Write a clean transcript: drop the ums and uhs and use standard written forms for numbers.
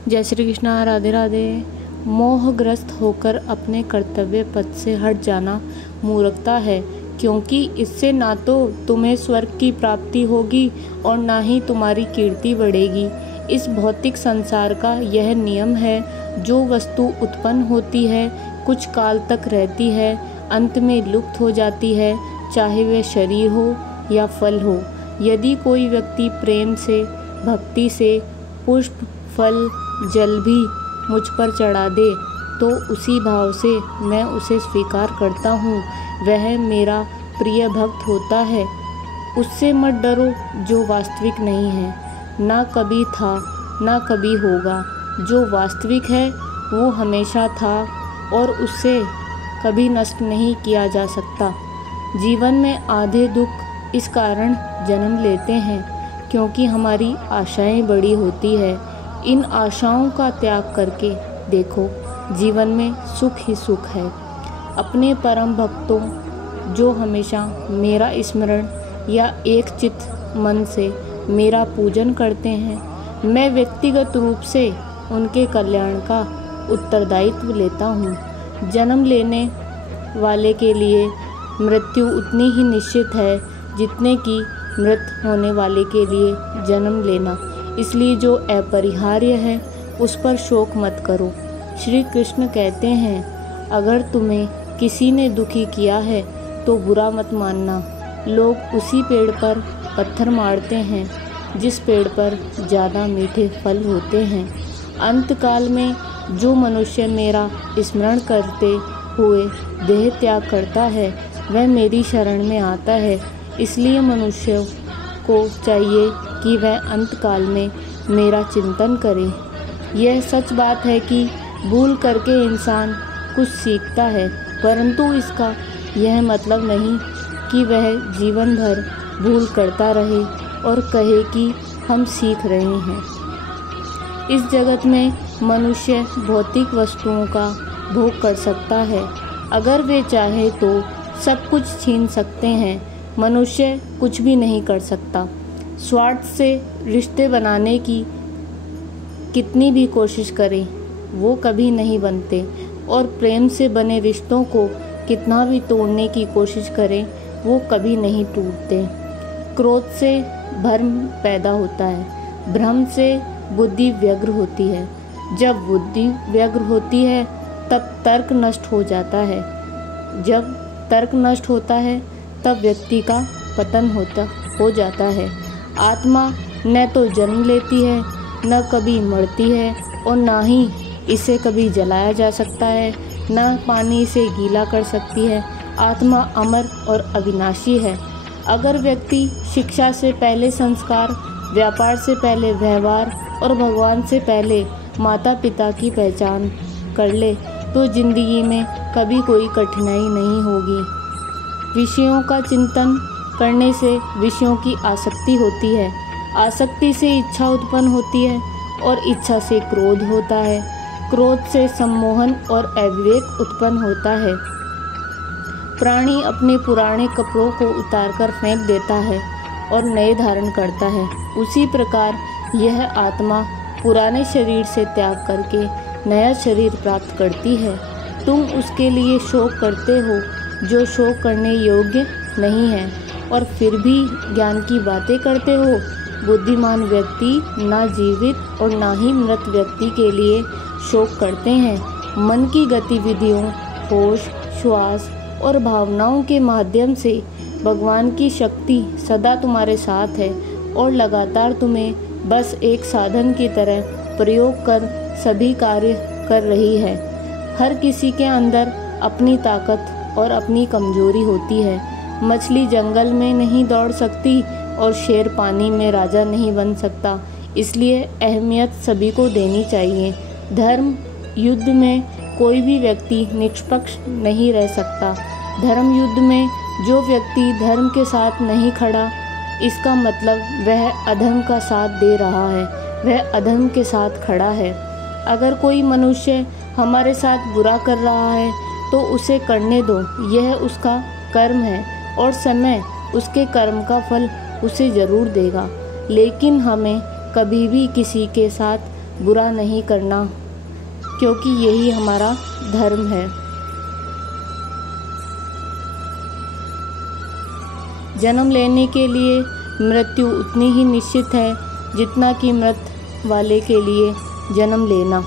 जय श्री कृष्णा। राधे राधे। मोहग्रस्त होकर अपने कर्तव्य पथ से हट जाना मूर्खता है, क्योंकि इससे ना तो तुम्हें स्वर्ग की प्राप्ति होगी और ना ही तुम्हारी कीर्ति बढ़ेगी। इस भौतिक संसार का यह नियम है, जो वस्तु उत्पन्न होती है कुछ काल तक रहती है, अंत में लुप्त हो जाती है, चाहे वह शरीर हो या फल हो। यदि कोई व्यक्ति प्रेम से, भक्ति से पुष्प, फल, जल भी मुझ पर चढ़ा दे तो उसी भाव से मैं उसे स्वीकार करता हूँ। वह मेरा प्रिय भक्त होता है। उससे मत डरो जो वास्तविक नहीं है, ना कभी था ना कभी होगा। जो वास्तविक है वो हमेशा था और उससे कभी नष्ट नहीं किया जा सकता। जीवन में आधे दुख इस कारण जन्म लेते हैं क्योंकि हमारी आशाएं बड़ी होती है। इन आशाओं का त्याग करके देखो, जीवन में सुख ही सुख है। अपने परम भक्तों जो हमेशा मेरा स्मरण या एक चित्त मन से मेरा पूजन करते हैं, मैं व्यक्तिगत रूप से उनके कल्याण का उत्तरदायित्व लेता हूँ। जन्म लेने वाले के लिए मृत्यु उतनी ही निश्चित है जितने कि मृत होने वाले के लिए जन्म लेना। इसलिए जो अपरिहार्य है उस पर शोक मत करो। श्री कृष्ण कहते हैं, अगर तुम्हें किसी ने दुखी किया है तो बुरा मत मानना। लोग उसी पेड़ पर पत्थर मारते हैं जिस पेड़ पर ज़्यादा मीठे फल होते हैं। अंतकाल में जो मनुष्य मेरा स्मरण करते हुए देह त्याग करता है वह मेरी शरण में आता है। इसलिए मनुष्य को चाहिए कि वह अंतकाल में मेरा चिंतन करे। यह सच बात है कि भूल करके इंसान कुछ सीखता है, परंतु इसका यह मतलब नहीं कि वह जीवन भर भूल करता रहे और कहे कि हम सीख रहे हैं। इस जगत में मनुष्य भौतिक वस्तुओं का भोग कर सकता है। अगर वे चाहे तो सब कुछ छीन सकते हैं। मनुष्य कुछ भी नहीं कर सकता। स्वार्थ से रिश्ते बनाने की कितनी भी कोशिश करें वो कभी नहीं बनते, और प्रेम से बने रिश्तों को कितना भी तोड़ने की कोशिश करें वो कभी नहीं टूटते। क्रोध से भ्रम पैदा होता है, भ्रम से बुद्धि व्यग्र होती है। जब बुद्धि व्यग्र होती है तब तर्क नष्ट हो जाता है। जब तर्क नष्ट होता है तब व्यक्ति का पतन हो जाता है। आत्मा न तो जन्म लेती है, न कभी मरती है, और ना ही इसे कभी जलाया जा सकता है, न पानी से गीला कर सकती है। आत्मा अमर और अविनाशी है। अगर व्यक्ति शिक्षा से पहले संस्कार, व्यापार से पहले व्यवहार और भगवान से पहले माता पिता की पहचान कर ले तो जिंदगी में कभी कोई कठिनाई नहीं होगी। विषयों का चिंतन करने से विषयों की आसक्ति होती है, आसक्ति से इच्छा उत्पन्न होती है और इच्छा से क्रोध होता है, क्रोध से सम्मोहन और अविवेक उत्पन्न होता है। प्राणी अपने पुराने कपड़ों को उतारकर फेंक देता है और नए धारण करता है। उसी प्रकार यह आत्मा पुराने शरीर से त्याग करके नया शरीर प्राप्त करती है। तुम उसके लिए शोक करते हो जो शोक करने योग्य नहीं है, और फिर भी ज्ञान की बातें करते हो। बुद्धिमान व्यक्ति ना जीवित और ना ही मृत व्यक्ति के लिए शोक करते हैं। मन की गतिविधियों, होश, श्वास और भावनाओं के माध्यम से भगवान की शक्ति सदा तुम्हारे साथ है और लगातार तुम्हें बस एक साधन की तरह प्रयोग कर सभी कार्य कर रही है। हर किसी के अंदर अपनी ताकत और अपनी कमजोरी होती है। मछली जंगल में नहीं दौड़ सकती और शेर पानी में राजा नहीं बन सकता। इसलिए अहमियत सभी को देनी चाहिए। धर्म युद्ध में कोई भी व्यक्ति निष्पक्ष नहीं रह सकता। धर्म युद्ध में जो व्यक्ति धर्म के साथ नहीं खड़ा, इसका मतलब वह अधर्म का साथ दे रहा है, वह अधर्म के साथ खड़ा है। अगर कोई मनुष्य हमारे साथ बुरा कर रहा है तो उसे करने दो, यह उसका कर्म है और समय उसके कर्म का फल उसे ज़रूर देगा। लेकिन हमें कभी भी किसी के साथ बुरा नहीं करना, क्योंकि यही हमारा धर्म है। जन्म लेने के लिए मृत्यु उतनी ही निश्चित है जितना कि मृत वाले के लिए जन्म लेना।